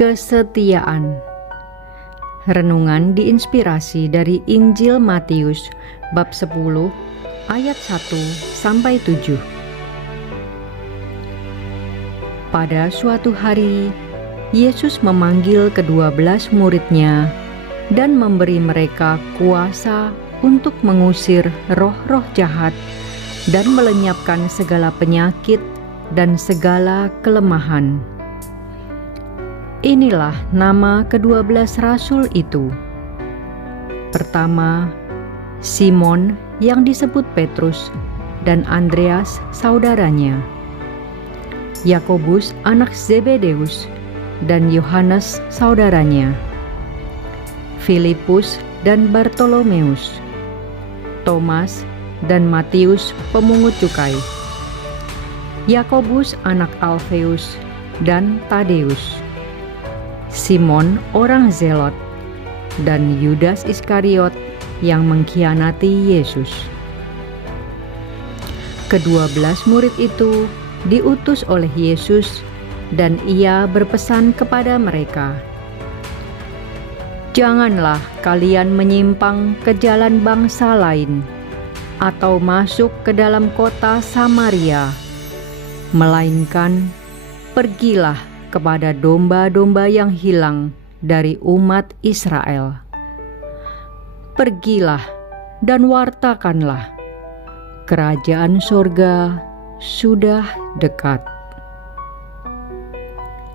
Kesetiaan. Renungan diinspirasi dari Injil Matius bab 10 ayat 1 sampai 7. Pada suatu hari, Yesus memanggil ke-12 murid-Nya dan memberi mereka kuasa untuk mengusir roh-roh jahat dan melenyapkan segala penyakit dan segala kelemahan. Inilah nama ke-12 rasul itu. Pertama, Simon yang disebut Petrus dan Andreas saudaranya, Yakobus anak Zebedeus dan Yohanes saudaranya, Filipus dan Bartolomeus, Thomas dan Matius pemungut cukai, Yakobus anak Alfeus dan Tadeus, Simon orang Zelot, dan Yudas Iskariot yang mengkhianati Yesus. Ke-12 murid itu diutus oleh Yesus dan Ia berpesan kepada mereka, "Janganlah kalian menyimpang ke jalan bangsa lain atau masuk ke dalam kota Samaria, melainkan pergilah kepada domba-domba yang hilang dari umat Israel. Pergilah dan wartakanlah, kerajaan sorga sudah dekat."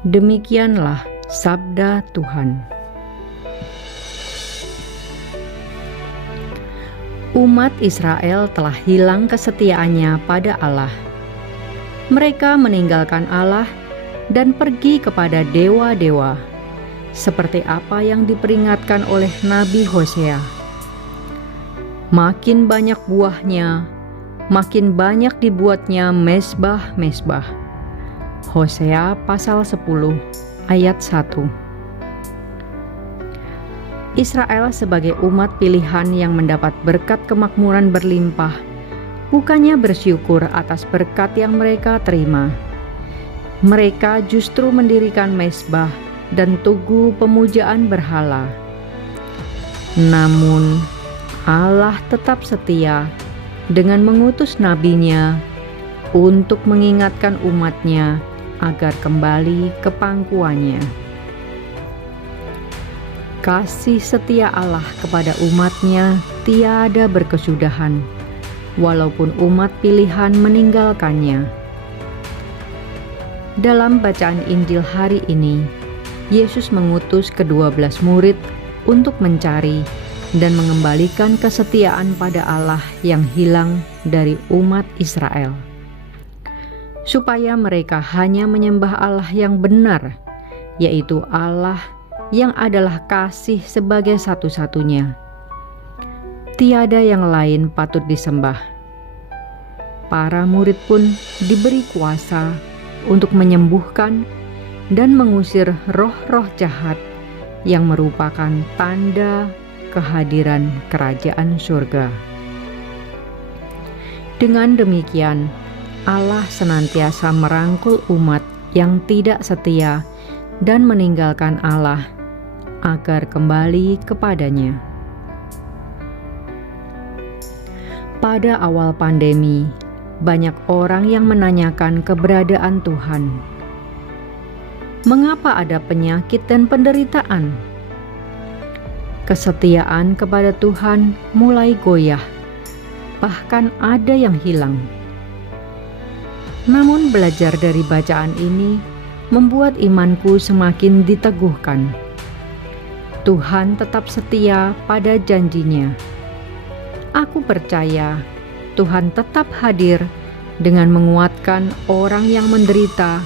Demikianlah sabda Tuhan. Umat Israel telah hilang kesetiaannya pada Allah. Mereka meninggalkan Allah dan pergi kepada dewa-dewa, seperti apa yang diperingatkan oleh Nabi Hosea. Makin banyak buahnya, makin banyak dibuatnya mezbah-mezbah. Hosea pasal 10 ayat 1. Israel sebagai umat pilihan yang mendapat berkat kemakmuran berlimpah, bukannya bersyukur atas berkat yang mereka terima. Mereka justru mendirikan mezbah dan tugu pemujaan berhala. Namun Allah tetap setia dengan mengutus nabinya untuk mengingatkan umatnya agar kembali ke pangkuannya. Kasih setia Allah kepada umatnya tiada berkesudahan, walaupun umat pilihan meninggalkannya. Dalam bacaan Injil hari ini, Yesus mengutus ke-12 murid untuk mencari dan mengembalikan kesetiaan pada Allah yang hilang dari umat Israel, supaya mereka hanya menyembah Allah yang benar, yaitu Allah yang adalah kasih sebagai satu-satunya. Tiada yang lain patut disembah. Para murid pun diberi kuasa untuk menyembuhkan dan mengusir roh-roh jahat yang merupakan tanda kehadiran kerajaan surga. Dengan demikian, Allah senantiasa merangkul umat yang tidak setia dan meninggalkan Allah agar kembali kepadanya. Pada awal pandemi, banyak orang yang menanyakan keberadaan Tuhan. Mengapa ada penyakit dan penderitaan? Kesetiaan kepada Tuhan mulai goyah, bahkan ada yang hilang. Namun belajar dari bacaan ini membuat imanku semakin diteguhkan. Tuhan tetap setia pada janjinya. Aku percaya Tuhan tetap hadir dengan menguatkan orang yang menderita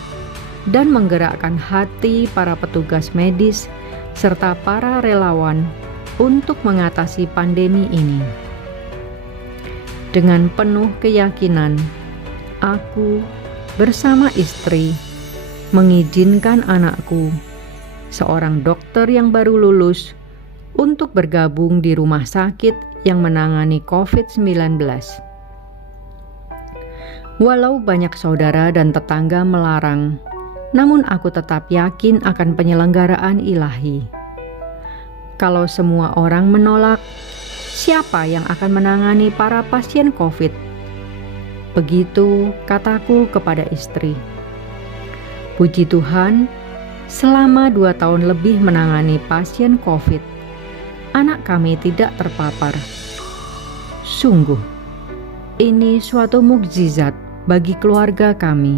dan menggerakkan hati para petugas medis serta para relawan untuk mengatasi pandemi ini. Dengan penuh keyakinan, aku bersama istri mengizinkan anakku, seorang dokter yang baru lulus, untuk bergabung di rumah sakit yang menangani COVID-19. Walau banyak saudara dan tetangga melarang, namun aku tetap yakin akan penyelenggaraan ilahi. Kalau semua orang menolak, siapa yang akan menangani para pasien COVID? Begitu kataku kepada istri. Puji Tuhan, selama 2 tahun lebih menangani pasien COVID, anak kami tidak terpapar. Sungguh, ini suatu mukjizat bagi keluarga kami.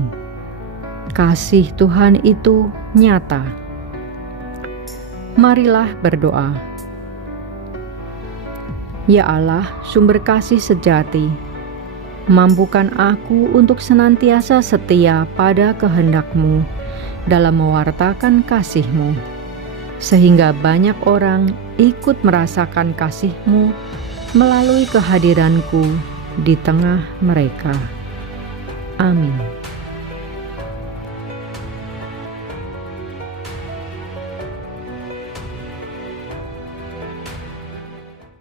Kasih Tuhan itu nyata. Marilah berdoa. Ya Allah, sumber kasih sejati, mampukan aku untuk senantiasa setia pada kehendak-Mu dalam mewartakan kasih-Mu, sehingga banyak orang ikut merasakan kasih-Mu melalui kehadiranku di tengah mereka. Amin.